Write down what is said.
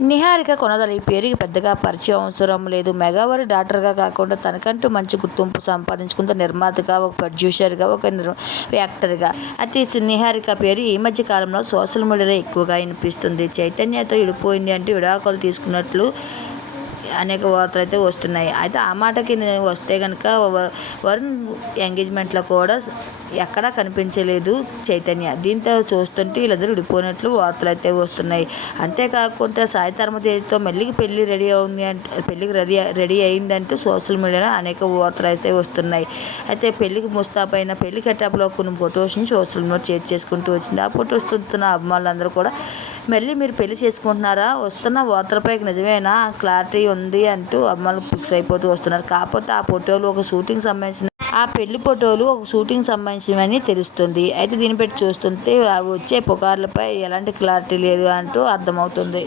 నిహారిక కొనదల ఈ పేరుకి పెద్దగా పరిచయం అవసరం లేదు. మెగావారి డాక్టర్గా కాకుండా తనకంటూ మంచి గుర్తింపు సంపాదించుకుంటే నిర్మాతగా ఒక ప్రొడ్యూసర్గా ఒక యాక్టర్గా. అతి నిహారిక పేరు ఈ మధ్య కాలంలో సోషల్ మీడియాలో ఎక్కువగా వినిపిస్తుంది. చైతన్యతో విడిపోయింది అంటే విడాకులు తీసుకున్నట్లు అనేక వార్తలు అయితే వస్తున్నాయి. అయితే ఆ మాటకి వస్తే కనుక వరుణ్ ఎంగేజ్మెంట్లో కూడా ఎక్కడా కనిపించలేదు చైతన్య. దీంతో చూస్తుంటే వీళ్ళందరూ విడిపోయినట్లు వార్తలు అయితే వస్తున్నాయి. అంతేకాకుండా సాయి తేజతో మళ్ళీ పెళ్ళి రెడీ అవుంది అంటే పెళ్ళికి రెడీ రెడీ అయిందంటూ సోషల్ మీడియాలో అనేక వార్తలు అయితే వస్తున్నాయి. అయితే పెళ్ళికి ముస్తాబైన పెళ్ళి కట్టాపులో కొన్ని ఫొటోస్ని సోషల్ మీడియా షేర్ చేసుకుంటూ వచ్చింది. ఆ ఫొటోస్ చూస్తున్న అభిమానులందరూ కూడా మళ్ళీ మీరు పెళ్ళి చేసుకుంటున్నారా? వస్తున్న వార్తలపై నిజమేనా? క్లారిటీ ఉంది అంటూ అభిమానులు ఫిక్స్ అయిపోతూ వస్తున్నారు. కాకపోతే ఆ ఫోటోలు ఒక షూటింగ్ సంబంధించిన ఆ పెళ్ళి ఫోటోలు ఒక షూటింగ్ సంబంధించినవని తెలుస్తుంది. అయితే దీన్ని పెట్టి చూస్తుంటే వచ్చే పుకార్లపై ఎలాంటి క్లారిటీ లేదు అంటూ అర్థమవుతుంది.